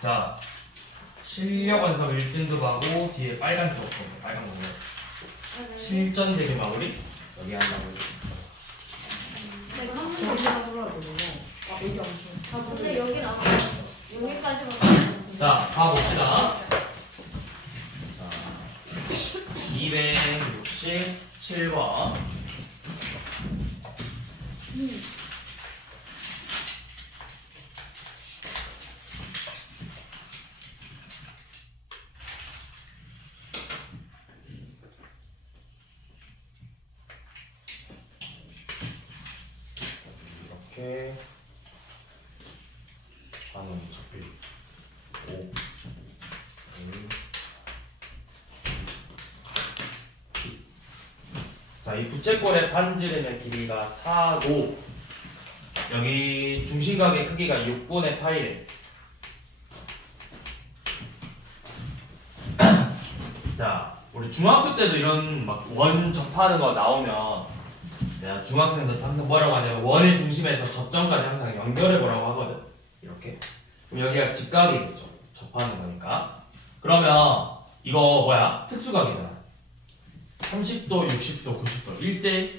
자, 실력 완성 1등급 하고 뒤에 빨간 쪽, 빨간 거. 실전 대결 마무리 여기 한다고 했었어. 내가 한 번도 안 불러도 되고. 아, 여기 엄청. 근데 여기는 안 여기까지만. 자, 가봅시다. 자, 267번. 이렇게 반원이 적혀있어. 5 자, 이 부채꼴의 반지름의 길이가 4고 여기 중심각의 크기가 6분의 파이래. 자, 우리 중학교 때도 이런 막 원 접하는 거 나오면 내가 중학생들 항상 뭐라고 하냐면 원의 중심에서 접점까지 항상 연결해 보라고 하거든. 이렇게. 그럼 여기가 직각이겠죠. 접하는 거니까. 그러면 이거 뭐야? 특수각이잖아. 30도, 60도, 90도. 1대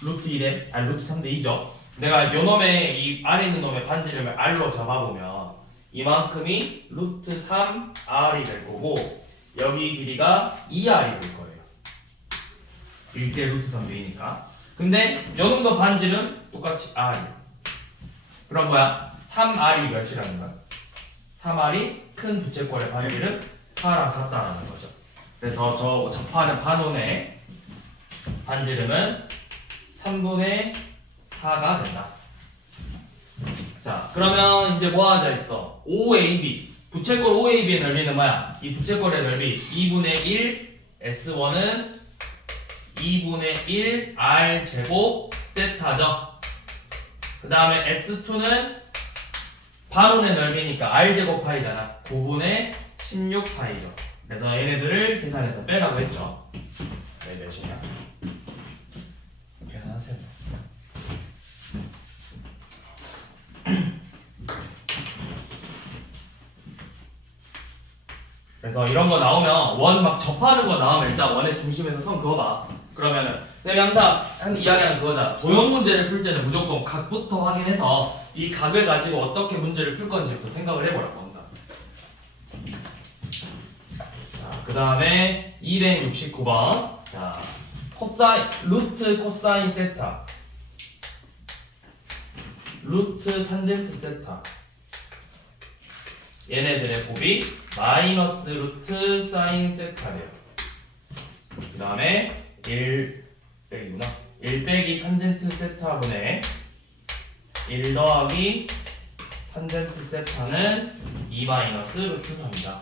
루트 1에, 아니 루트 3대 2죠. 내가 요 놈의 이 아래 있는 놈의 반지름을 R로 잡아보면 이만큼이 루트 3R이 될 거고 여기 길이가 2R이 될 거예요. 1대 루트 3대 2니까. 근데 요 놈도 반지름 똑같이 R이. 그럼 뭐야? 3R이 몇이라는 거야? 3R이 큰 부채꼴의 반지름 4랑 같다라는 거죠. 그래서 저 접하는 반원의 반지름은 3분의 4가 된다. 자, 그러면 이제 뭐 하자 했어? OAB. 부채꼴 OAB의 넓이는 뭐야? 이 부채꼴의 넓이 2분의 1 S1은 2분의 1 R 제곱 세타죠. 그 다음에 S2는 반원의 넓이니까 R 제곱 파이잖아. 9분의 16 파이죠. 그래서 얘네들을 계산해서 빼라고 했죠. 네, 몇이냐? 계산하세요. 그래서 이런 거 나오면 원 막 접하는 거 나오면 일단 원의 중심에서 선 그어봐. 그러면은 내가 항상 이야기하는 그거잖아. 도형 문제를 풀 때는 무조건 각부터 확인해서 이 각을 가지고 어떻게 문제를 풀 건지부터 생각을 해보라고 항상. 자, 그 다음에 269번. 자, 코사인, 루트 코사인 세타, 루트 탄젠트 세타. 얘네들의 곱이 마이너스 루트 사인 세타래요. 그 다음에 1 빼기구나. 1 빼기 탄젠트 세타분의 1 더하기 탄젠트 세타는 2 마이너스 루트 3이다.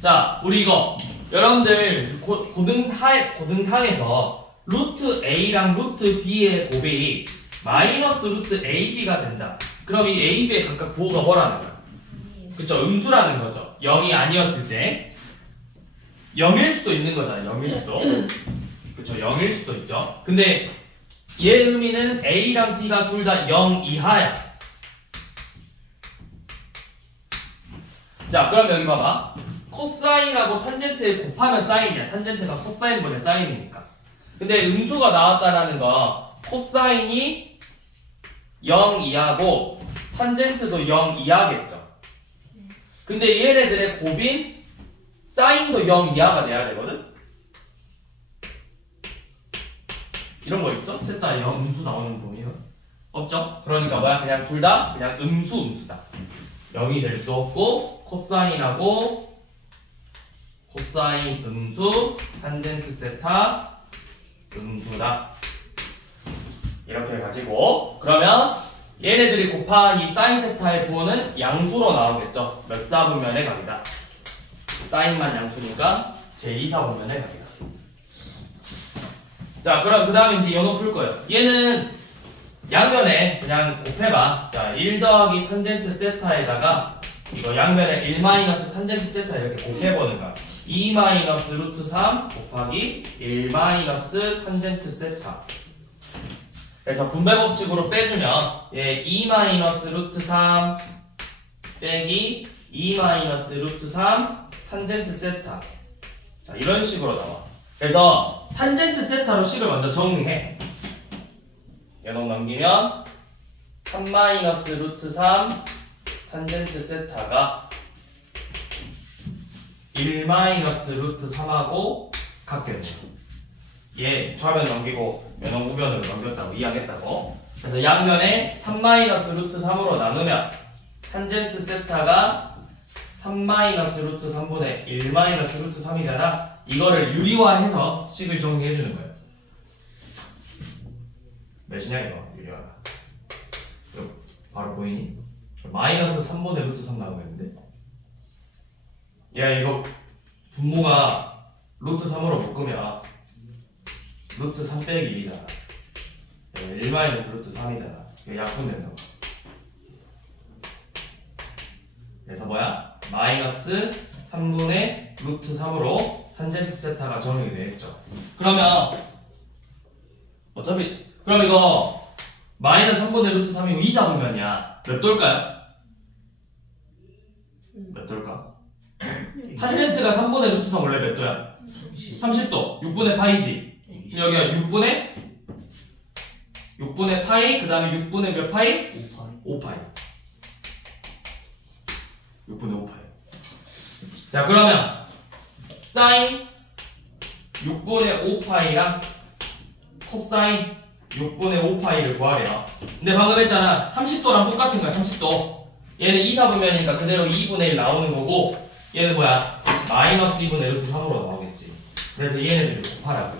자, 우리 이거 여러분들 고등상에서 루트 A랑 루트 B의 곱이 마이너스 루트 AB가 된다. 그럼 이 AB의 각각 부호가 뭐라는 거야? 그쵸? 음수라는 거죠. 0이 아니었을 때 0일 수도 있는 거잖아요. 0일 수도. 그쵸? 0일 수도 있죠. 근데 얘 의미는 A랑 B가 둘 다 0 이하야. 자, 그럼 여기 봐봐. 코사인하고 탄젠트에 곱하면 사인이야. 탄젠트가 코사인분의 사인이니까. 근데 음수가 나왔다라는 거 코사인이 0 이하고 탄젠트도 0 이하겠죠. 근데 얘네들의 곱인 사인도 0 이하가 돼야 되거든? 이런 거 있어? 셋 다 0 음수 나오는 부분이요? 없죠? 그러니까 뭐야? 그냥 둘 다 그냥 음수다. 0이 될 수 없고 코사인하고 코사인 음수, 탄젠트 세타 음수다. 이렇게 해가지고 그러면 얘네들이 곱한 이 사인 세타의 부호는 양수로 나오겠죠. 몇 사분면의 각이다. 사인만 양수니까 제2사분면의 각이다. 자, 그럼 그 다음에 이제 연호 풀 거예요. 얘는 양면에 그냥 곱해봐. 자, 1 더하기 탄젠트 세타에다가 이거 양면에 1 마이너스 탄젠트 세타 이렇게 곱해보는 거야. 2 마이너스 루트 3 곱하기 1 마이너스 탄젠트 세타. 그래서 분배 법칙으로 빼주면 얘 2 마이너스 루트 3 빼기 2 마이너스 루트 3 탄젠트 세타. 자, 이런 식으로 나와. 그래서 탄젠트 세타로 식을 먼저 정리해. 얘는 넘기면 3 마이너스 루트 3 탄젠트 세타가 1 마이너스 루트 3하고 같겠네. 얘 좌변 넘기고 면허 우변으로 넘겼다고 이해하겠다고. 그래서 양면에 3 마이너스 루트 3으로 나누면 탄젠트 세타가 3 마이너스 루트 3분의 1 마이너스 루트 3이잖아. 이거를 유리화해서 식을 정리해주는 거예요. 몇이냐 이거 유리화가. 바로 보이니? 마이너스 3분의 루트 3 나오겠는데? 야 이거 분모가 루트 3으로 묶으면 루트 3 빼기 1이잖아. 1 마이너스 루트 3이잖아. 이거 약분된다고. 그래서 뭐야? 마이너스 3분의 루트 3으로 탄젠트 세타가 정의가 되겠죠. 그러면 어차피 그럼 이거 마이너스 3분의 루트 3이고 2 잡으면이야. 몇 도일까요? 몇 도일까? 탄젠트가 3분의 루트 3 원래 몇 도야? 30도. 6분의 파이지. 여기가 6분의 파이, 그 다음에 6분의 몇 파이? 5파이. 6분의 5파이. 자, 그러면 사인 6분의 5파이랑 코사인 6분의 5파이를 구하래요. 근데 방금 했잖아. 30도랑 똑같은 거야, 30도. 얘는 2, 4분면이니까 그대로 2분의 1 나오는 거고, 얘는 뭐야? 마이너스 2분의 루트 3으로 나오겠지. 그래서 얘네들을 곱하라고.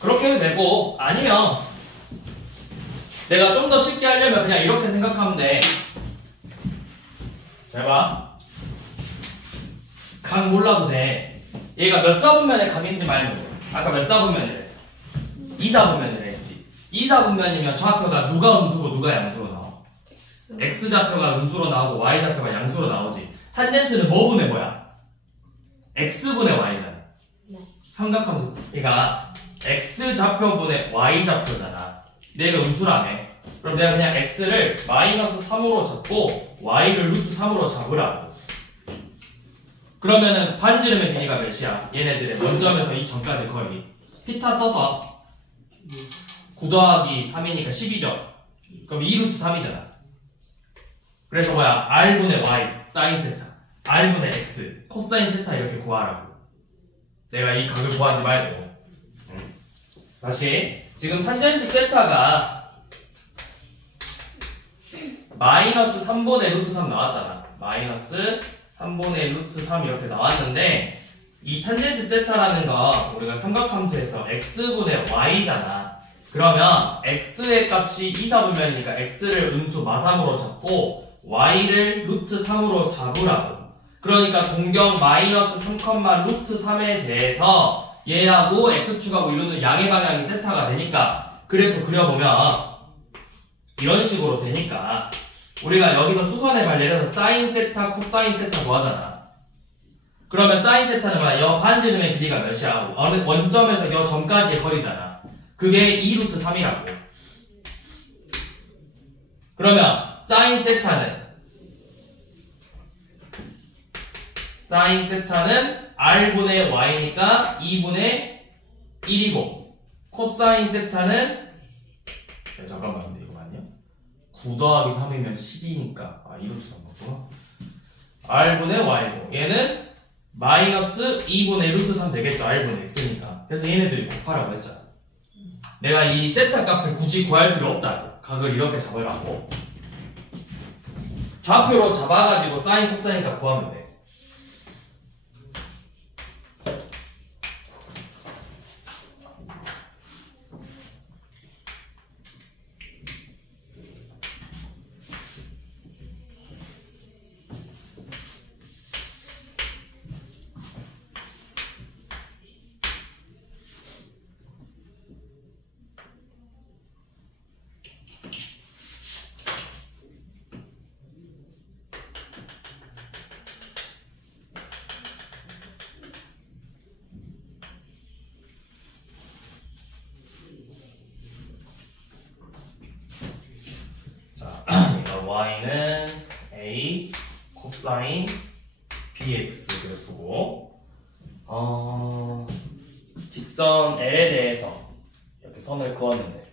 그렇게 해도 되고, 아니면 내가 좀 더 쉽게 하려면 그냥 이렇게 생각하면 돼. 잘 봐. 각 몰라도 돼. 얘가 몇 사분면의 각인지 말고. 아까 몇 사분면이라 했어? 2사분면이라 했지. 2사분면이면 좌표가 누가 음수고 누가 양수로 나와? X좌표가 음수로 나오고 Y좌표가 양수로 나오지. 탄젠트는 뭐분의 뭐야? X분의 Y잖아. 삼각함수. 그러니까 X좌표분의 Y좌표잖아. 내가 음수라며. 그럼 내가 그냥 X를 마이너스 3으로 잡고 Y를 루트 3으로 잡으라고. 그러면은 반지름의 길이가 몇이야? 얘네들의 원점에서 이 점까지 거리. 피타 써서 9 더하기 3이니까 10이죠. 그럼 2 루트 3이잖아. 그래서 뭐야? R분의 Y 사인 세타, R분의 X 코사인 세타 이렇게 구하라고. 내가 이 각을 구하지 말고. 다시 지금 탄젠트 세타가 마이너스 3분의 루트 3 나왔잖아. 마이너스 3분의 루트 3 이렇게 나왔는데 이 탄젠트 세타라는 거 우리가 삼각함수에서 x분의 y잖아. 그러면 x의 값이 2, 4분면이니까 x를 음수 마삼으로 잡고 y를 루트 3으로 잡으라고. 그러니까 동경 마이너스 3, 루트 3에 대해서 얘하고 x축하고 이루는 양의 방향이 세타가 되니까 그래프 그려보면 이런 식으로 되니까 우리가 여기서 수선의 발례를 해서 사인 세타, 코사인 세타 구하잖아. 그러면 사인 세타는 뭐야? 여 반지름의 길이가 몇이야? 어느 원점에서 여 점까지의 거리잖아. 그게 2 루트 3이라고. 그러면 사인 세타는 R분의 Y니까 2분의 1이고 코사인 세타는 잠깐만 근데 이거 맞냐? 9 더하기 3이면 12니까 2 루트 3 맞구나. R분의 Y고 얘는 마이너스 2분의 루트 3 되겠죠. R분의 X니까. 그래서 얘네들이 곱하라고 했잖아. 내가 이 세타 값을 굳이 구할 필요 없다고. 각을 이렇게 잡으라고. 좌표로 잡아가지고 사인 코사인 값 구하면 돼. y는 a 코사인 bx 그래프고 직선 L에 대해서 이렇게 선을 그었는데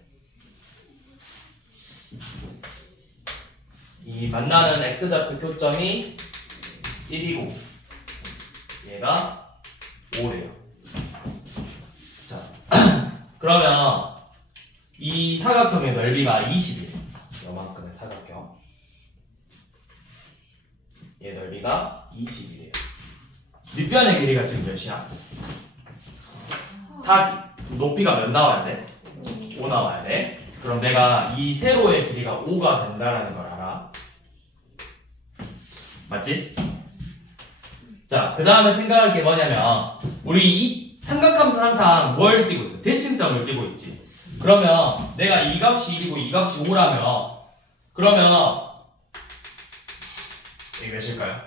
이 만나는 x좌표 교점이 1이고 얘가 5래요. 자, 그러면 이 사각형의 넓이가 20이에요. 요만큼의 사각형. 얘 넓이가 20이래요. 밑변의 길이가 지금 몇이야? 4지. 높이가 몇 나와야 돼? 5 나와야 돼. 그럼 내가 이 세로의 길이가 5가 된다라는 걸 알아. 맞지? 자, 그 다음에 생각할 게 뭐냐면 우리 이 삼각함수는 항상 뭘 띄고 있어? 대칭성을 띄고 있지. 그러면 내가 이 값이 1이고 이 값이 5라면 그러면 이게 몇일까요?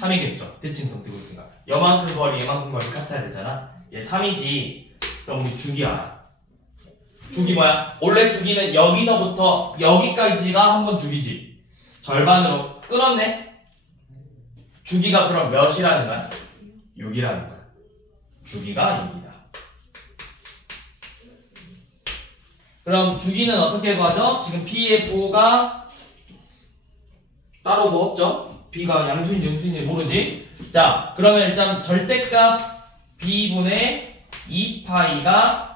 3이겠죠. 대칭성 띄고 있으니까 여만큼 거리 얘만큼 거리 같아야 되잖아. 얘 3이지. 그럼 우리 주기 알아. 주기 뭐야? 원래 주기는 여기서부터 여기까지가 한 번 주기지. 절반으로 끊었네? 주기가 그럼 몇이라는 거야? 6이라는 거야. 주기가 6이다. 그럼 주기는 어떻게 구하죠? 지금 PF가 따로 뭐 없죠? B가 양수인지 음수인지 모르지? 자, 그러면 일단 절대값 B분의 2파이가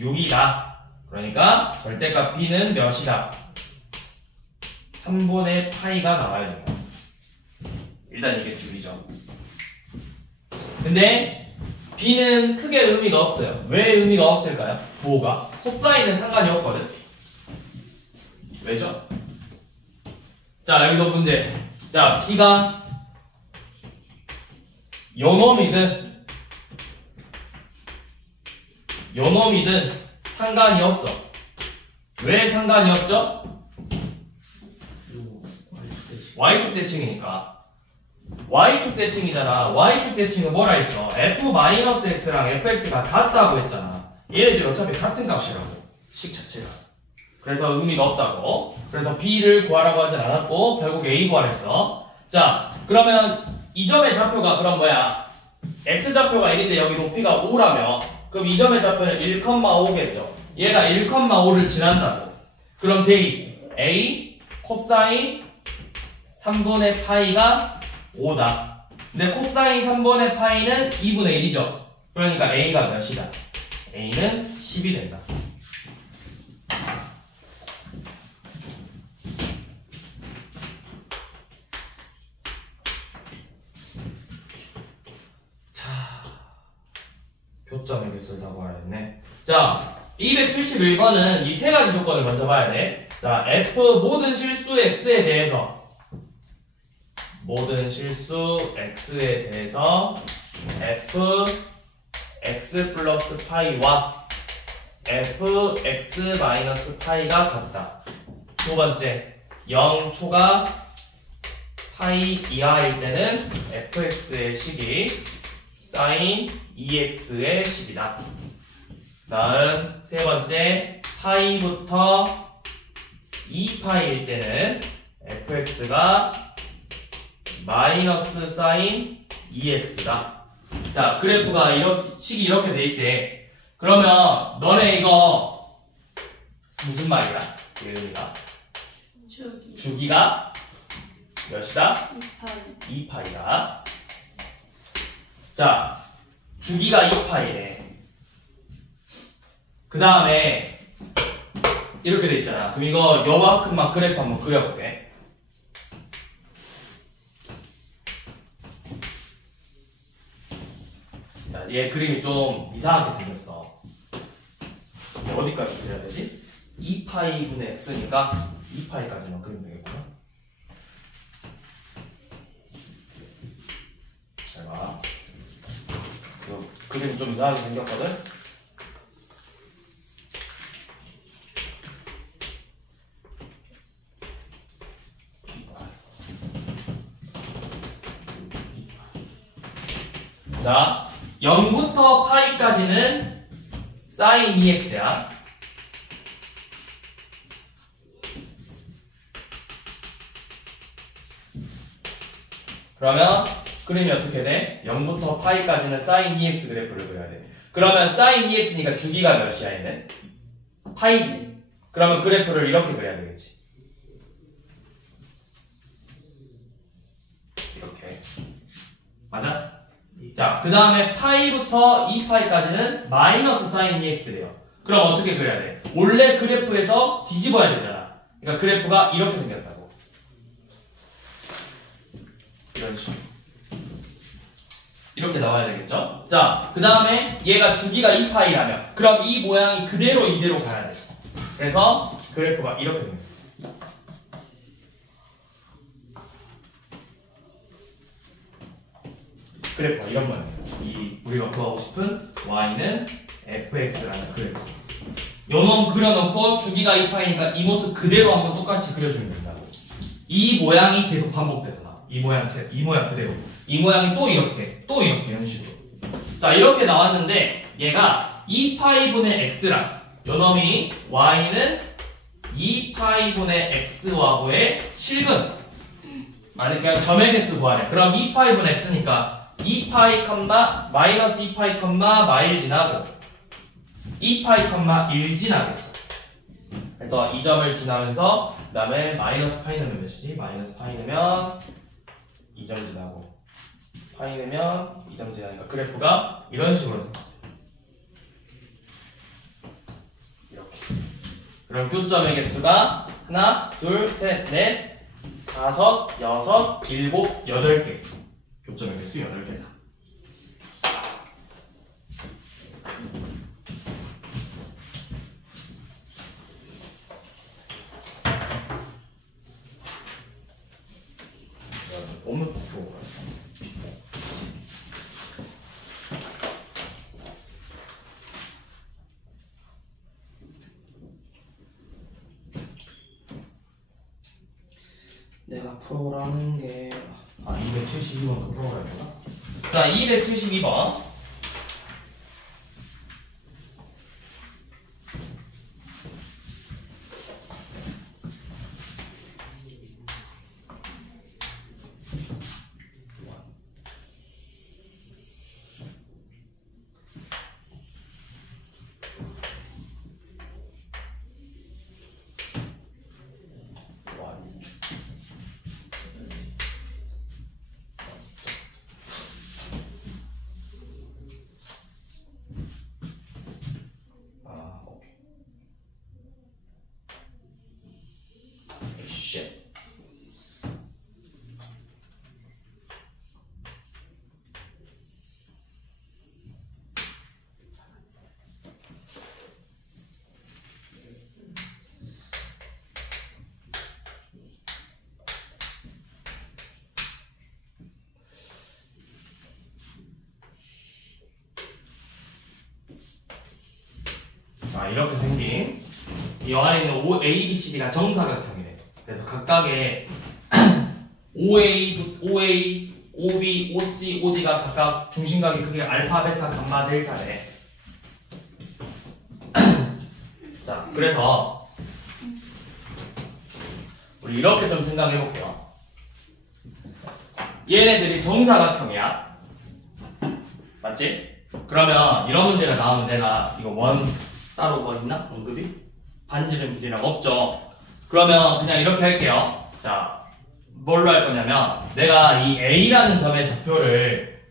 6이다. 그러니까 절대값 B는 몇이다? 3분의 파이가 나와야 된다. 일단 이게 주기죠. 근데 B는 크게 의미가 없어요. 왜 의미가 없을까요? 부호가 코사인은 상관이 없거든. 왜죠? 자, 여기서 문제. 자, B가 요놈이든 상관이 없어. 왜 상관이 없죠? Y축 대칭이니까. Y축 대칭이잖아. Y축 대칭은 뭐라 했어? F-X랑 Fx가 같다고 했잖아. 얘네들 어차피 같은 값이라고. 식 자체가. 그래서 의미가 없다고. 그래서 B를 구하라고 하진 않았고 결국 A 구하랬어. 자, 그러면 이 점의 좌표가 그럼 뭐야? X좌표가 1인데 여기 높이가 5라며 그럼 이 점의 좌표는 1,5겠죠. 얘가 1,5를 지난다고. 그럼 대입 A 코사인 3분의 파이가 5다. 근데 코사인 3분의 파이는 2분의 1이죠. 그러니까 A가 몇이다? A는 10이 된다. 자, 교점의 개수라고 하랬네. 자, 271번은 이 세 가지 조건을 먼저 봐야 돼. 자, F 모든 실수 X에 대해서 F X 플러스 파이와 F X 마이너스 파이가 같다. 두 번째, 0 초가 파이 이하일 때는 fx의 식이 사인 2x의 식이다. 다음 세 번째, 파이부터 2파이일 때는 fx가 마이너스 사인 2x다. 자, 그래프가 식이 이렇게 돼 있대. 그러면 너네 이거 무슨 말이야? 의미가 주기가 몇이다? 2파이다. 자, 주기가 2파이래. 그 다음에 이렇게 돼 있잖아. 그럼 이거 요만큼만 그래프 한번 그려볼게. 자, 얘 그림이 좀 이상하게 생겼어. 어디까지 그려야 되지? 2파이분의 x니까 2파이까지만 그리면 되겠구나. 잘 봐. 그림이 좀 이상하게 생겼거든? 자, 0부터 파이까지는 사인 2x야. 그러면 그림이 어떻게 돼? 0부터 파이까지는 sin EX 그래프를 그려야 돼. 그러면 sin EX니까 주기가 몇이야 얘는? 파이지. 그러면 그래프를 이렇게 그려야 되겠지. 이렇게. 맞아? 자, 그 다음에 파이부터 2파이까지는 마이너스 sin EX래요. 그럼 어떻게 그려야 돼? 원래 그래프에서 뒤집어야 되잖아. 그러니까 그래프가 이렇게 생겼다고. 이런 식으로. 이렇게 나와야 되겠죠? 자, 그 다음에 얘가 주기가 2파이라면 그럼 이 모양이 그대로 이대로 가야 돼. 그래서 그래프가 이렇게 생겼어. 그래프가 이런 모양이에요. 이 우리가 구하고 싶은 y는 fx라는 그래프. 요놈 그려놓고 주기가 2파이니까 이 모습 그대로 한번 똑같이 그려주면 된다고. 이 모양이 계속 반복돼서 나와. 이 모양 그대로. 이 모양이 또 이렇게 이런 식으로. 자, 이렇게 나왔는데 얘가 2파이분의 x랑 요놈이 y는 2파이분의 x와고의 실근. 아니 그냥 점의 개수 구하래. 그럼 2파이분의 x니까 2파이, 마이너스 2파이, 마일 지나고 2파이, 1 지나겠죠. 그래서 이 점을 지나면서 그 다음에 마이너스 파이 넣으면 몇이지? 마이너스 파이 넣으면 2점 지나고 파이 넣으면 2점 지나니까 그래프가 이런 식으로 생겼어요. 이렇게. 그럼 교점의 개수가 하나, 둘, 셋, 넷, 다섯, 여섯, 일곱, 8개. 교점의 개수 8개다. 너무 부러워. 내가 풀어보라는 게 272번도 풀어보라 했구나. 자, 272번. 자, 이렇게 생긴 이 안에 있는 A, B, C, D가 정사각형이래. 그래서 각각의 OA, OB, OC, OD가 각각 중심각의 크기가 알파, 베타, 감마, 델타래. 자, 그래서 우리 이렇게 좀 생각해 볼게요. 얘네들이 정사각형이야. 맞지? 그러면 이런 문제가 나오면 내가 이거 따로 뭐 있나? 언급이? 반지름 길이랑 없죠. 그러면 그냥 이렇게 할게요. 자, 뭘로 할 거냐면 내가 이 A라는 점의 좌표를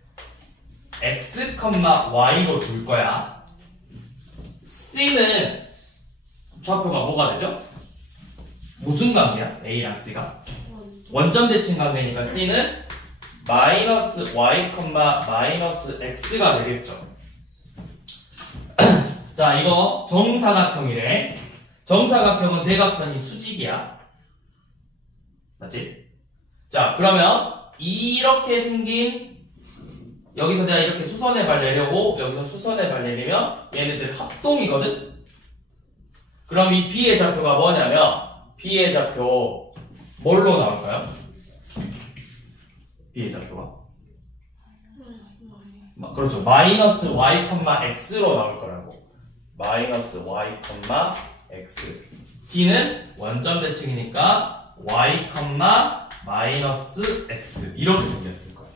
x, y로 둘 거야. C는 좌표가 뭐가 되죠? 무슨 관계야? A랑 C가? 원점 대칭 관계니까 C는 마이너스 y, 마이너스 x가 되겠죠. 자, 이거 정사각형이래. 정사각형은 대각선이 수직이야. 맞지? 자, 그러면 이렇게 생긴 여기서 내가 이렇게 수선의 발 내려고 여기서 수선의 발 내리면 얘네들 합동이거든? 그럼 이 B의 좌표가 뭐냐면 B의 좌표 뭘로 나올까요? B의 좌표가 그렇죠. 마이너스 y, x로 나올 거라고. 마이너스 y, x. D는 원점 대칭이니까 y, 마이너스 x 이렇게 생겼을 거야.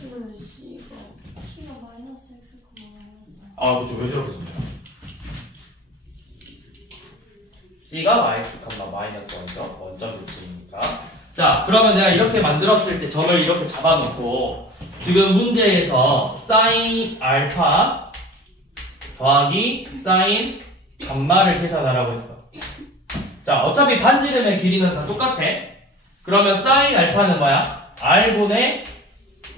근데 C가 마이너스 x, 마이너스. 아 그쵸, 왜 저렇게 생겨요? c가 x, 마이너스 1점 원점 교체입니다. 자, 그러면 내가 이렇게 만들었을 때 점을 이렇게 잡아놓고 지금 문제에서 사인 알파 더하기 사인 감마를 계산하라고 했어. 자, 어차피 반지름의 길이는 다 똑같아. 그러면 사인 알파는 뭐야? r분의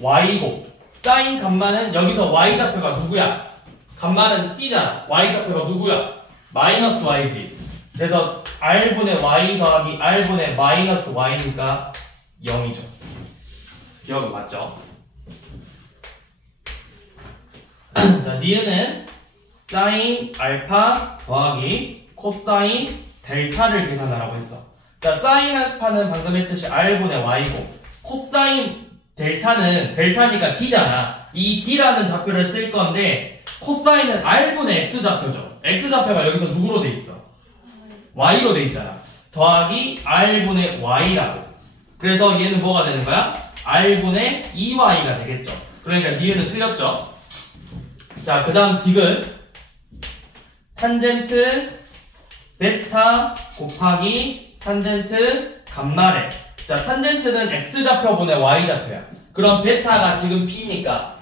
y고 사인 감마는 여기서 y좌표가 누구야? 감마는 c잖아. y좌표가 누구야? 마이너스 y지. 그래서 r분의 y 더하기 r분의 마이너스 y니까 0이죠. 기억이 맞죠? 자, 니은은 사인 알파 더하기 코사인 델타를 계산하라고 했어. 자, 사인 알파는 방금 했듯이 r분의 y고 코사인 델타니까 d잖아. 이 d라는 좌표를 쓸 건데 코사인은 r분의 x좌표죠. x좌표가 여기서 누구로 돼 있어? y로 돼 있잖아. 더하기 r분의 y라고. 그래서 얘는 뭐가 되는 거야? r분의 2y가 되겠죠. 그러니까 니은은 틀렸죠. 자, 그 다음 딕은 탄젠트 베타 곱하기 탄젠트 감마래. 자, 탄젠트는 x좌표분의 y좌표야. 그럼 베타가 지금 p니까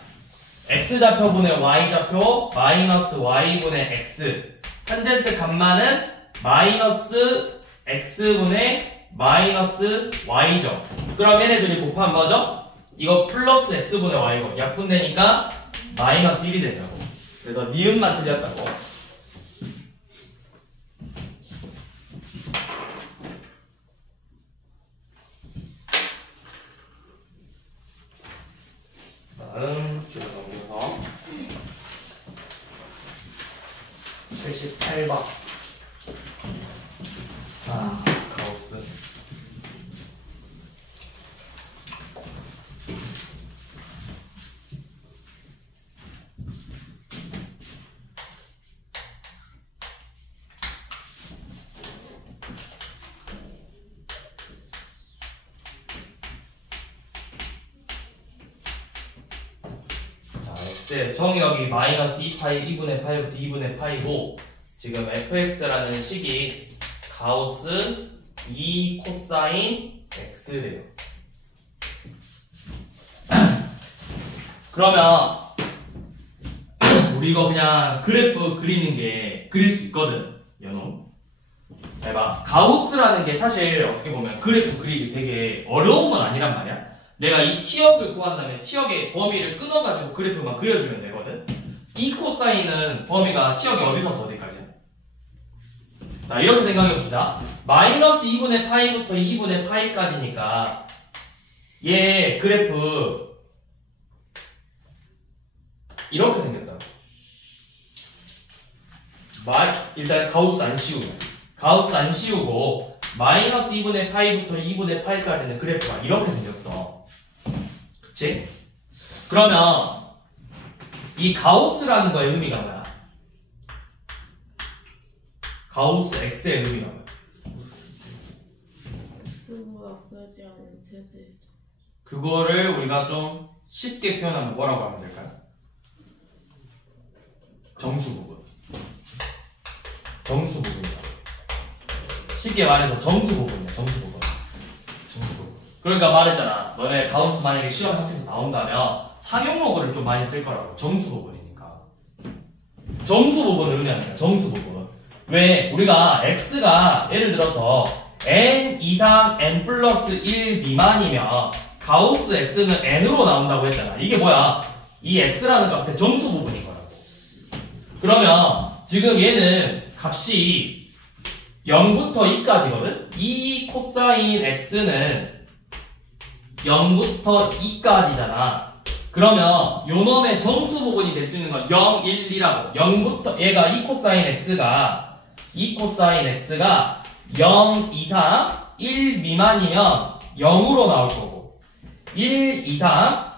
x좌표분의 y좌표 마이너스 y분의 x. 탄젠트 감마는 마이너스 x분의 마이너스 y죠. 그럼 얘네들이 곱하면 뭐죠? 이거 플러스 x분의 y고 약분되니까 마이너스 1이 된다고. 그래서 니은만 틀렸다고. 다음 뒤로 넘겨서 78번. 자, 가우스. x의 정의역이 마이너스 2파이 2분의 파이부터 2분의 파이고 지금 fx라는 식이 가우스 2 코사인 x래요. 그러면 우리 이거 그냥 그래프 그리는 게 그릴 수 있거든. 연호. 잘 봐. 가우스라는 게 사실 어떻게 보면 그래프 그리기 되게 어려운 건 아니란 말이야. 내가 이 치역을 구한 다음에 치역의 범위를 끊어가지고 그래프만 그려주면 되거든. 이 코사인은 범위가 치역이 어디서부터 어디까지야? 자, 이렇게 생각해봅시다. 마이너스 2분의 파이부터 2분의 파이까지니까 얘 그래프 이렇게 생겼다. 일단 가우스 안 씌우고 마이너스 2분의 파이부터 2분의 파이까지는 그래프가 이렇게 생겼어. 그치? 그러면 이 가우스라는 거의 의미가 뭐야? 가우스 x의 의미가 뭐야? X보다 크지 않은 최대. 그거를 우리가 좀 쉽게 표현하면 뭐라고 하면 될까요? 정수부분. 정수부분이다. 쉽게 말해서 정수부분이야. 정수부분. 그러니까 말했잖아. 너네 가우스 만약에 시험 학교에서 나온다면 상용로그를 좀 많이 쓸 거라고. 정수부분이니까. 정수부분을 의미하는 거야. 정수부분. 왜? 우리가 x가 예를 들어서 n 이상 n 플러스 1 미만이면 가우스 x는 n으로 나온다고 했잖아. 이게 뭐야? 이 x라는 값의 정수부분인 거라고. 그러면 지금 얘는 값이 0부터 2까지거든? 2 코사인 x는 0부터 2까지잖아. 그러면 요 놈의 정수 부분이 될 수 있는 건 0, 1, 2라고. 0부터 얘가 2 코사인 x가 0 이상 1 미만이면 0으로 나올 거고 1 이상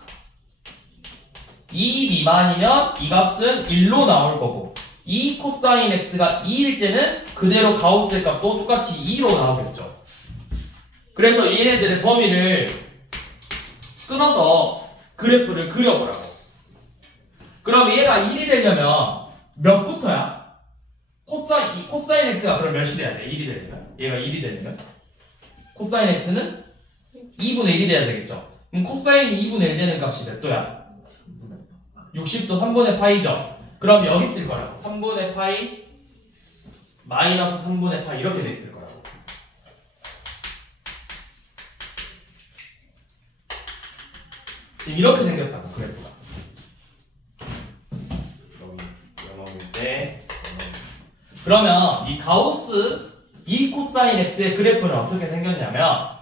2 미만이면 이 값은 1로 나올 거고 2 코사인 x가 2일 때는 그대로 가우스의 값도 똑같이 2로 나오겠죠. 그래서 얘네들의 범위를 끊어서 그래프를 그려보라고. 그럼 얘가 1이 되려면 몇부터야? 코사인 x가 그럼 몇이 돼야 돼? 1이 되려면? 얘가 1이 되려면? 코사인 x는 2분의 1이 돼야 되겠죠? 그럼 코사인이 2분의 1 되는 값이 몇 도야? 60도 3분의 파이죠? 그럼 여기 쓸 거라고. 3분의 파이 마이너스 3분의 파이 이렇게 돼 있을 거라고. 지금 이렇게 생겼다고 그래프가. 여기 영어일 때 그러면 이 가우스 2 코사인 x의 그래프는 어떻게 생겼냐면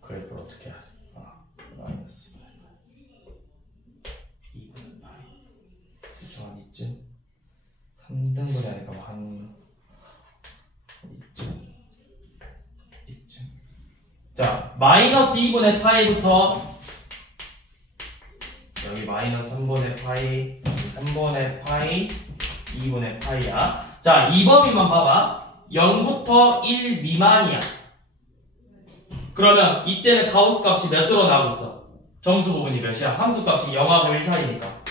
그래프를 어떻게 하냐? 마이너스 2분의 파이 대충 한 이쯤 3등분이 아니까 한 이쯤. 자, 마이너스 2분의 파이부터 여기 마이너스 3분의 파이, 여기 3분의 파이, 2분의 파이야. 자, 이 범위만 봐봐. 0부터 1 미만이야. 그러면 이때는 가우스 값이 몇으로 나오고 있어? 정수 부분이 몇이야? 함수 값이 0하고 1 사이니까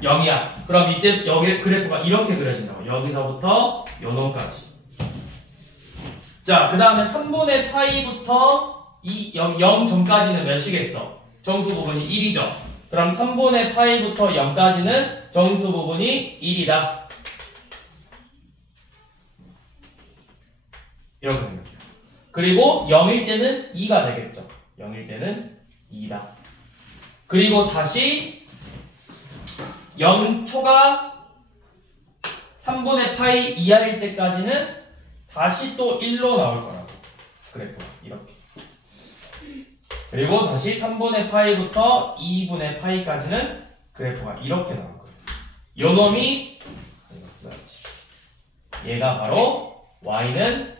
0이야. 그럼 이때 여기 그래프가 이렇게 그려진다고. 여기서부터 요놈까지. 자, 그 다음에 3분의 파이부터 여기 0 전까지는 몇이겠어? 정수 부분이 1이죠. 그럼 3분의 파이부터 0까지는 정수 부분이 1이다. 이렇게 생겼어요. 그리고 0일 때는 2가 되겠죠. 0일 때는 2다. 그리고 다시 0초가 3분의 파이 이하일 때까지는 다시 또 1로 나올 거라고. 그래프가 이렇게. 그리고 다시 3분의 파이부터 2분의 파이까지는 그래프가 이렇게 나올 거예요. 요 놈이 얘가 바로 y는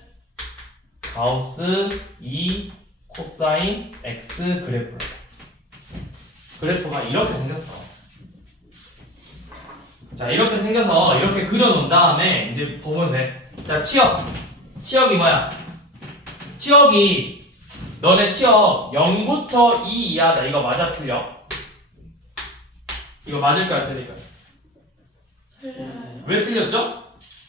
가우스 2 코사인 x 그래프예요. 그래프가 이렇게 생겼어. 자, 이렇게 생겨서 이렇게 그려놓은 다음에 이제 보면 돼. 자, 치역이 뭐야? 치역이 너네 치역 0부터 2 이하다. 이거 맞아 틀려? 이거 맞을까요? 틀릴까요? 왜 틀렸죠?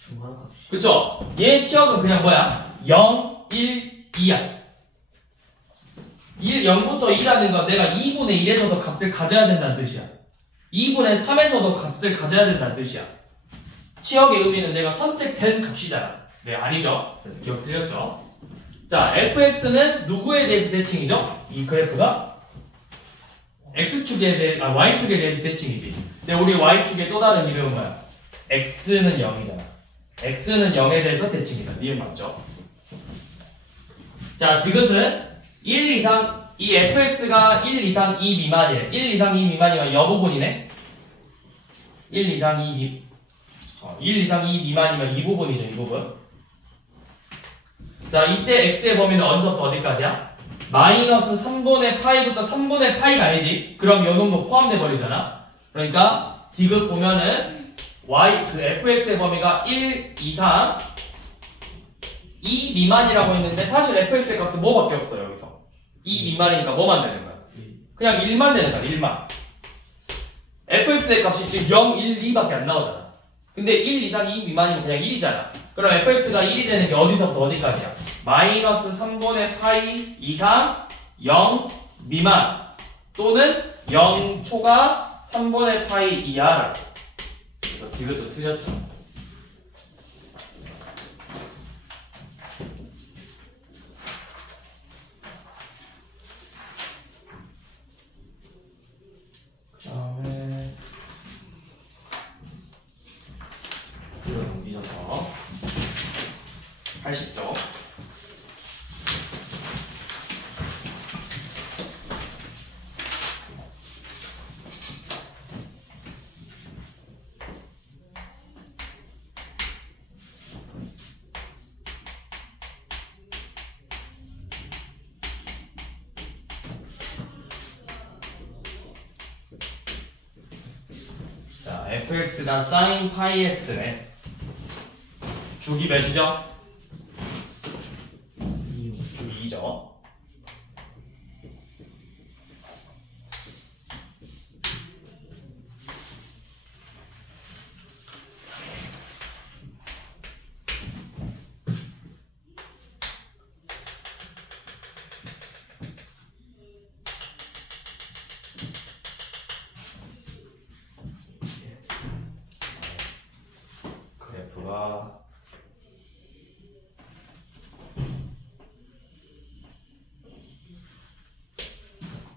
중간값이. 그쵸? 얘 치역은 그냥 뭐야? 0, 1, 2야. 0부터 2라는 건 내가 2분의 1에서도 값을 가져야 된다는 뜻이야. 2분의 3에서도 값을 가져야 된다는 뜻이야. 치역의 의미는 내가 선택된 값이잖아. 네, 아니죠? 그래서 기억 틀렸죠? 자, fx는 누구에 대해서 대칭이죠? 이 그래프가 x축에 대해, y축에 대해서 대칭이지. 근데 우리 y축의 또 다른 이름은 뭐야? x는 0이잖아. x는 0에 대해서 대칭이다. 니은 맞죠? 자, 디귿은 1 이상, 이 fx가 1 이상 2 미만이래. 1 이상 2 미만이면 여부분이네? 1 이상 2 미만이면 이 부분이죠, 이 부분. 자, 이때 x의 범위는 어디서부터 어디까지야? 마이너스 3분의 파이부터 3분의 파이가 아니지? 그럼 요 놈도 포함돼 버리잖아. 그러니까 디귿 보면은 fx의 범위가 1 이상 2 미만이라고 했는데 사실 fx의 값은 뭐밖에 없어 여기서. 2 미만이니까 뭐만 되는 거야? 그냥 1만 되는 거야. 1만. fx의 값이 지금 0, 1, 2밖에 안 나오잖아. 근데 1 이상 2 미만이면 그냥 1이잖아. 그럼 fx가 1이 되는 게 어디서부터 어디까지야? 마이너스 3분의 파이 이상 0 미만 또는 0초가 3분의 파이 이하라고. 그래서 디귿도 틀렸죠. 그 다음에 이걸 옮기셔서 80점. 자, fx가 sin 파이 x네. 주기 몇이죠? 주기 2죠. 그래프가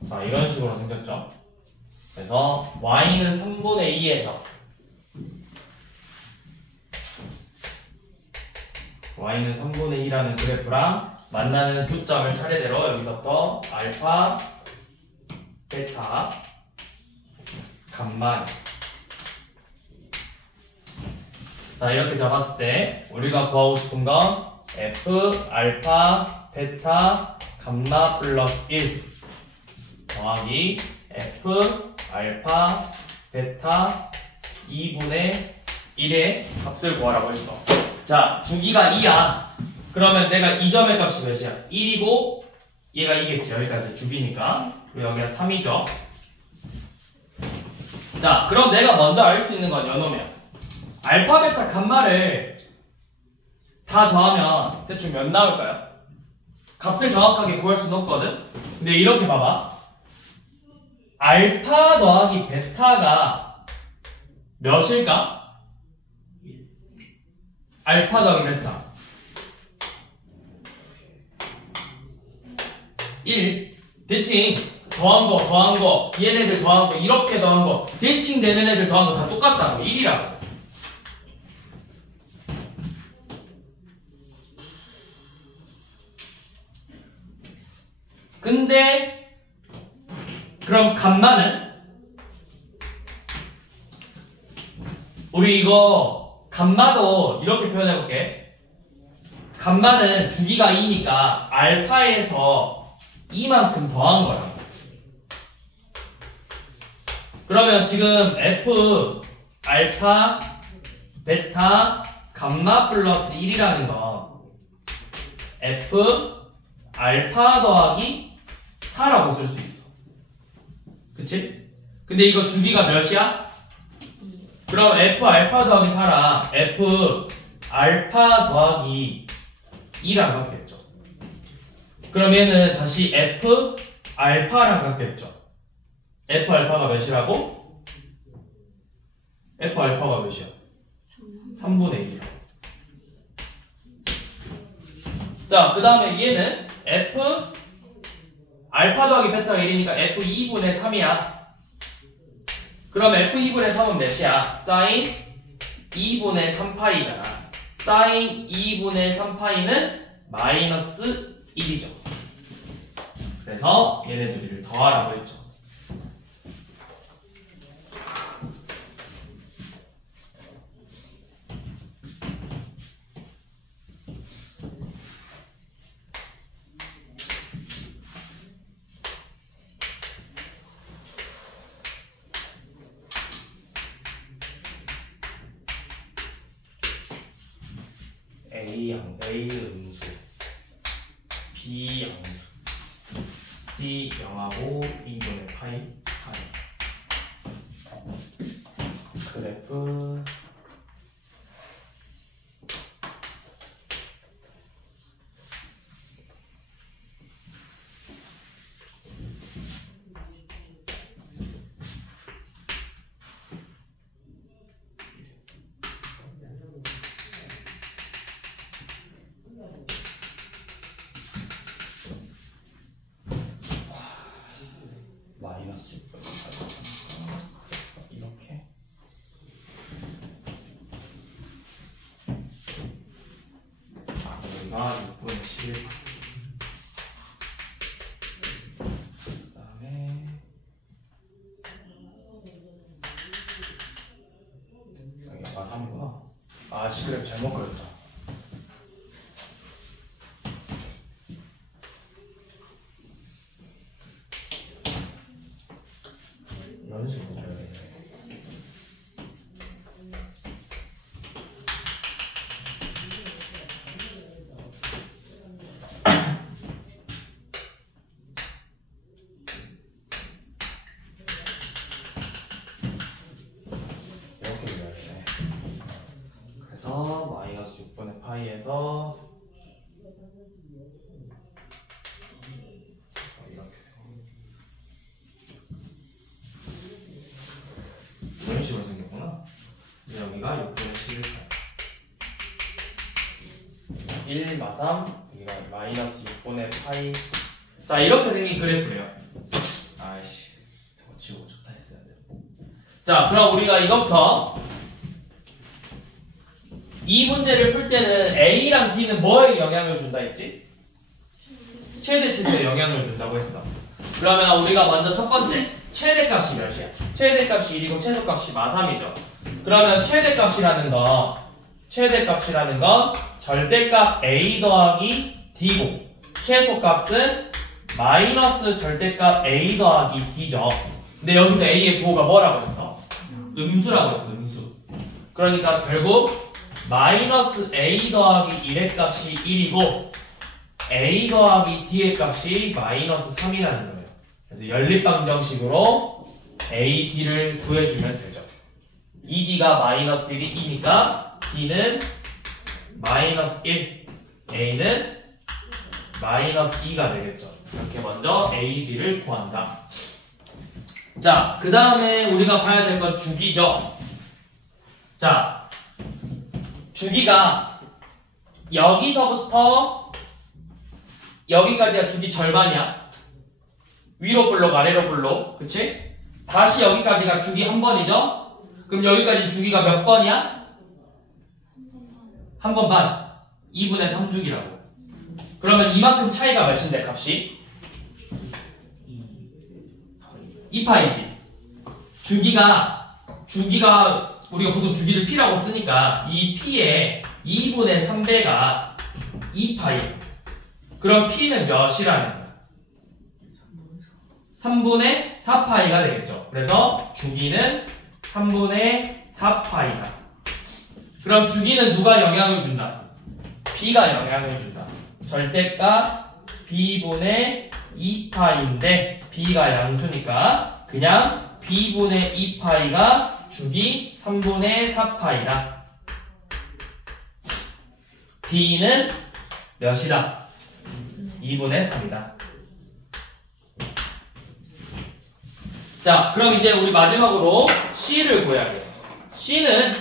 자, 이런 식으로 생겼죠. 그래서 y는 3분의 2에서 y는 3분의 2라는 그래프랑 만나는 교점을 차례대로 여기서부터 알파, 베타, 감마. 자, 이렇게 잡았을 때 우리가 구하고 싶은 건 f, 알파, 베타, 감마 플러스 1 더하기 f, 알파, 베타 2분의 1의 값을 구하라고 했어. 자, 주기가 2야. 그러면 내가 이 점의 값이 몇이야? 1이고 얘가 2겠지. 여기까지 주기니까. 그리고 여기가 3이죠. 자, 그럼 내가 먼저 알 수 있는 건 요놈이야. 알파, 베타, 감마를 다 더하면 대충 몇 나올까요? 값을 정확하게 구할 수는 없거든? 근데 이렇게 봐봐. 알파 더하기 베타가 몇일까? 알파 더하기 베타 1. 대칭 더한 거 얘네들 더한 거 이렇게 더한 거 대칭 되는 애들 더한 거 다 똑같다고 1이라고. 근데 그럼 감마는 우리 이거 감마도 이렇게 표현해볼게. 감마는 주기가 2니까 알파에서 2만큼 더한 거야. 그러면 지금 f 알파 베타 감마 플러스 1이라는 건 f 알파 더하기 4라고 쓸 수 있어. 그치? 근데 이거 주기가 몇이야? 그럼 f 알파 더하기 4랑 f 알파 더하기 2랑 같겠죠. 그럼 얘는 다시 f 알파랑 같겠죠. f 알파가 몇이라고? f 알파가 몇이야? 3분의 1이야. 자, 그 다음에 얘는 f 알파 더하기 베타가 1이니까 f 2분의 3이야. 그럼 f 2분의 3은 몇이야? 사인 2분의 3파이잖아. 사인 2분의 3파이는 마이너스 1이죠. 그래서 얘네들을 더하라고 했죠. A 음수, B 양수, C 0하고 2분의 파이 4. 그래프 마이너스 6 이렇게 여기가 6분의 11. 그 다음에 여기가 3이구나. 아, 시크랩 잘못 그렸다. 이런 식으로 그려야겠네. 이렇게 그려야겠네. 그래서 마이너스 6분의 파이에서 이런 식으로 생겼구나. 이제 여기가 6분의 11파이 1 마삼, 여기가 마이너스 6분의 파이. 자, 이렇게 생긴 그래프래요. 아이씨, 저거 지우고 좋다 했어야 돼. 자, 그럼 우리가 이것부터 이 문제를 풀 때는 A랑 D는 뭐에 영향을 준다 했지? 최대치수에 영향을 준다고 했어. 그러면 우리가 먼저 첫 번째 최대값이 몇이야? 최대값이 1이고 최소값이 마삼이죠. 그러면 최대값이라는 건 절대값 A 더하기 D고 최소값은 마이너스 절대값 A 더하기 D죠. 근데 여기서 A의 부호가 뭐라고 했어? 음수라고 했어. 음수. 그러니까 결국 마이너스 A 더하기 1의 값이 1이고 A 더하기 D의 값이 마이너스 3이라는 거예요. 그래서 연립방정식으로 A, D를 구해주면 되죠. 2D가 마이너스 1이 2니까 D는 마이너스 1, A는 마이너스 2가 되겠죠. 이렇게 먼저 A, D를 구한다. 자, 그 다음에 우리가 봐야 될 건 주기죠. 자, 주기가 여기서부터 여기까지가 주기 절반이야. 위로 블록, 아래로 블록, 그치? 다시 여기까지가 주기 한 번이죠? 그럼 여기까지 주기가 몇 번이야? 한 번 반. 2분의 3주기라고. 그러면 이만큼 차이가 몇인데, 값이? 2파이지. 주기가 우리가 보통 주기를 P라고 쓰니까 이 P의 2분의 3배가 2파이. 그럼 P는 몇이라는 거야? 3분의 4파이가 되겠죠. 그래서 주기는 3분의 4파이다. 그럼 주기는 누가 영향을 준다? B가 영향을 준다. 절대값 B분의 2파이인데 B가 양수니까 그냥 B분의 2파이가 주기 3분의 4파이다. B는 몇이다? 2분의 3이다. 자, 그럼 이제 우리 마지막으로 C를 구해야 돼요. C는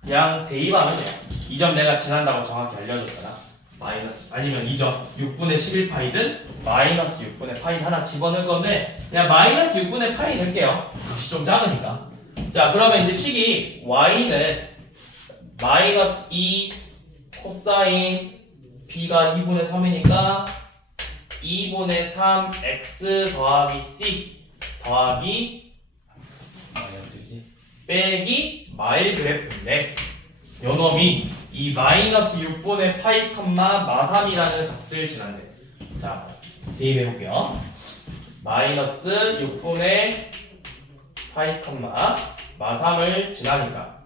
그냥 대입하면 돼요. 이 점 내가 지난다고 정확히 알려줬잖아. 마이너스, 아니면 2점 6분의 11파이든 마이너스 6분의 파이 하나 집어넣을 건데 그냥 마이너스 6분의 파이 넣을게요. 값이 좀 작으니까. 자, 그러면 이제 식이 y는 마이너스 2 코사인 b가 2분의 3이니까 2분의 3 x 더하기 c 더하기 마이너스이지 빼기 마일 그래프인데 요 놈이 이 마이너스 6분의 파이 마3이라는 값을 지난대. 자, 대입해볼게요. 마이너스 6분의 파이 마3을 지나니까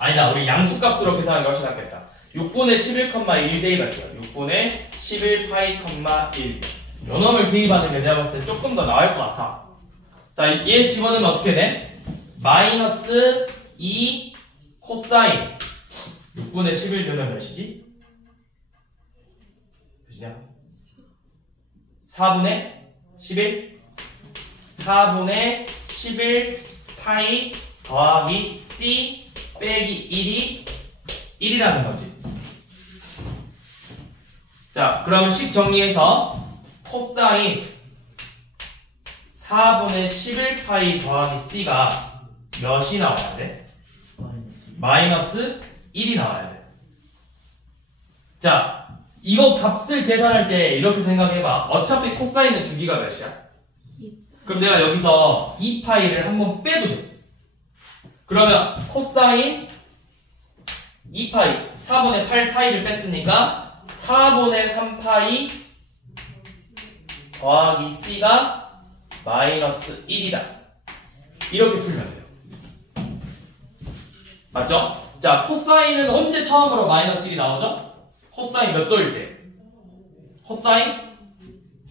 아니다, 우리 양수값으로 계산하는 게 훨씬 낫겠다. 6분의 11,1 대입할게요. 6분의 11 파이 1. 요 놈을 대입하는 게 내가 봤을 때 조금 더 나을 것 같아. 자, 얘 집어넣으면 어떻게 돼? 마이너스 2 코사인 6분의 11 되면 몇이지? 몇이냐? 4분의 11 4분의 11 파이 더하기 c 빼기 1이 1이라는 거지. 자, 그러면 식 정리해서 코사인 4분의 11 파이 더하기 c가 몇이 나와야 돼? 마이너스 1이 나와야 돼. 자, 이거 값을 계산할 때 이렇게 생각해봐. 어차피 코사인의 주기가 몇이야? 그럼 내가 여기서 2파이를 한번 빼도 돼. 그러면 코사인 2파이 4분의 8파이를 뺐으니까 4분의 3파이 더하기 c가 마이너스 1이다. 이렇게 풀면 돼요. 맞죠? 자, 코사인은 언제 처음으로 마이너스 1이 나오죠? 코사인 몇 도일 때? 코사인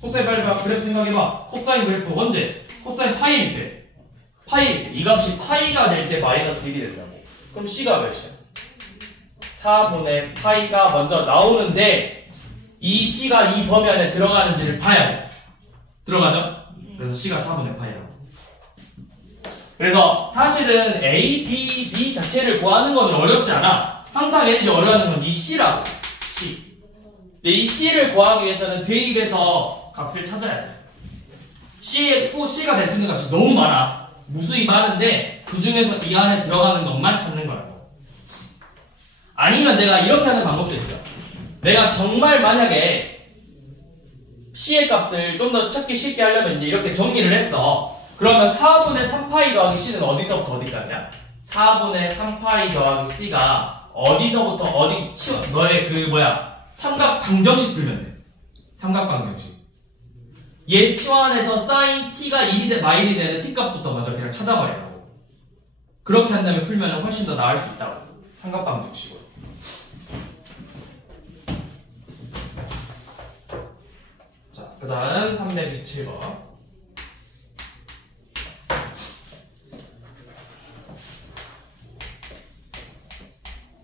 빨리 봐. 그래프 생각해봐. 코사인 그래프 언제? 코사인 파이일 때. 파이일 때. 이 값이 파이가 될 때 마이너스 1이 된다고. 그럼 c가 몇이야? 4분의 파이가 먼저 나오는데 이 c가 이 범위 안에 들어가는지를 봐야 돼. 들어가죠? 그래서 c가 4분의 파이라고. 그래서 사실은 a, b, d 자체를 구하는 건 어렵지 않아. 항상 얘들이 어려워하는 건 이 c라고. c. 근데 이 c를 구하기 위해서는 대입해서 값을 찾아야 돼. c가 될 수 있는 값이 너무 많아. 무수히 많은데 그 중에서 이 안에 들어가는 것만 찾는 거라고. 아니면 내가 이렇게 하는 방법도 있어요. 내가 정말 만약에 c의 값을 좀 더 찾기 쉽게 하려면 이제 이렇게 정리를 했어. 그러면 4분의 3파이 더하기 c는 어디서부터 어디까지야? 4분의 3파이 더하기 c가 어디서부터 어디 너의 삼각 방정식 풀면 돼. 삼각 방정식. 얘 치환해서 sin t가 1이 돼 마일이 되는 t 값부터 먼저 그냥 찾아버리라고. 그렇게 한다면 풀면 훨씬 더 나을 수 있다고. 삼각 방정식으로. 자, 그 다음 327번.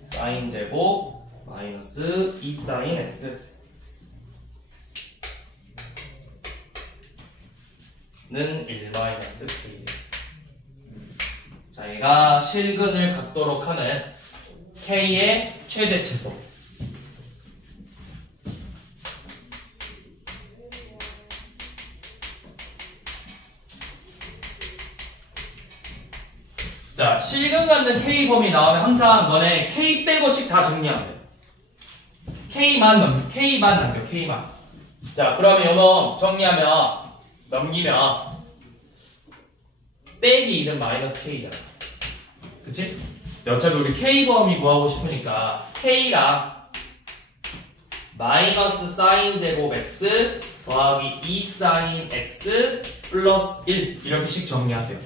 sin 제곱 마이너스 2 sin x 는 1 마이너스 k. 자, 얘가 실근을 갖도록 하는 k의 최대 최소. 자, 실근 갖는 k 범위 나오면 항상 너네 k 빼고씩 다 정리하면 돼. k만 남겨. k만. 자, 그러면 요놈 정리하면 넘기면 빼기 1은 마이너스 k잖아. 그치? 어차피 우리 k 범위 구하고 싶으니까 k랑 마이너스 sin 제곱 x 더하기 2 sin x 플러스 1 이렇게씩 정리하세요.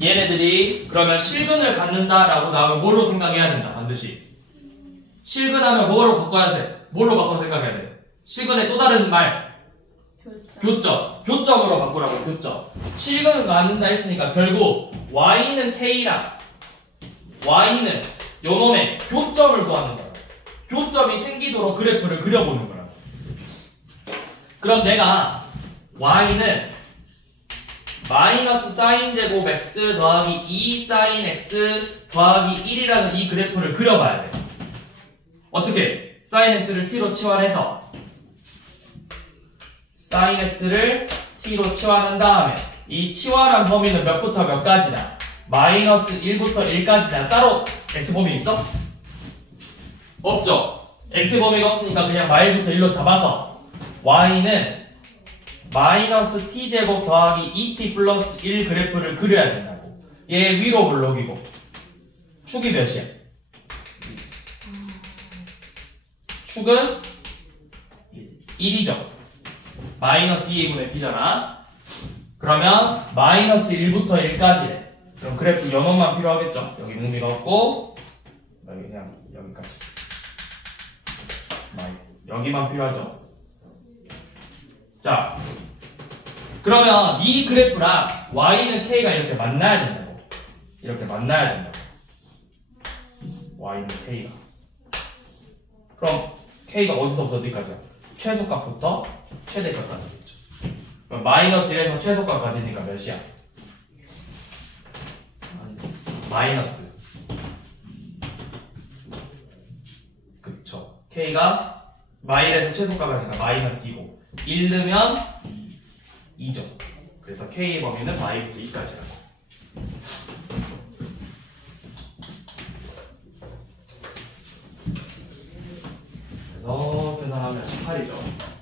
얘네들이 그러면 실근을 갖는다라고 나오면 뭘로 생각해야 된다. 반드시 실근하면 뭐로 바꿔야 돼? 뭘로 바꿔 생각해야 돼? 실근의 또 다른 말 교점으로 바꾸라고. 교점. 실근을 갖는다 했으니까 결국 y는 k랑 y는 요놈의 교점을 구하는 거야. 교점이 생기도록 그래프를 그려보는 거야. 그럼 내가 y는 마이너스 sin 제곱 x 더하기 2 sin x 더하기 1이라는 이 그래프를 그려봐야 돼. 어떻게? sin x를 t로 치환해서 sin x를 t로 치환한 다음에 이 치환한 범위는 몇부터 몇까지냐? 마이너스 1부터 1까지냐? 따로 x 범위 있어? 없죠? x 범위가 없으니까 그냥 마일부터 1로 잡아서 y는 마이너스 t제곱 더하기 2t 플러스 1 그래프를 그려야 된다고. 얘 위로 블록이고 축이 몇이야? 축은 1이죠. 마이너스 2분의 b잖아. 그러면 마이너스 1부터 1까지래. 그럼 그래프 연원만 필요하겠죠. 여기 의미가 없고 여기 그냥 여기까지 여기만 필요하죠. 자, 그러면 이 그래프랑 y는 k가 이렇게 만나야 된다고. 이렇게 만나야 된다고. y는 k가. 그럼 k가 어디서부터 어디까지야? 최소값부터 최대값까지겠죠. 그럼 마이너스 1에서 최소값까지니까 몇이야? 마이너스. 그쵸. k가 마일에서 최소값까지가 마이너스 2고 1 넣으면 2죠. 그래서 K의 범위는 y부터 2까지라고. 그래서 계산하면 18이죠.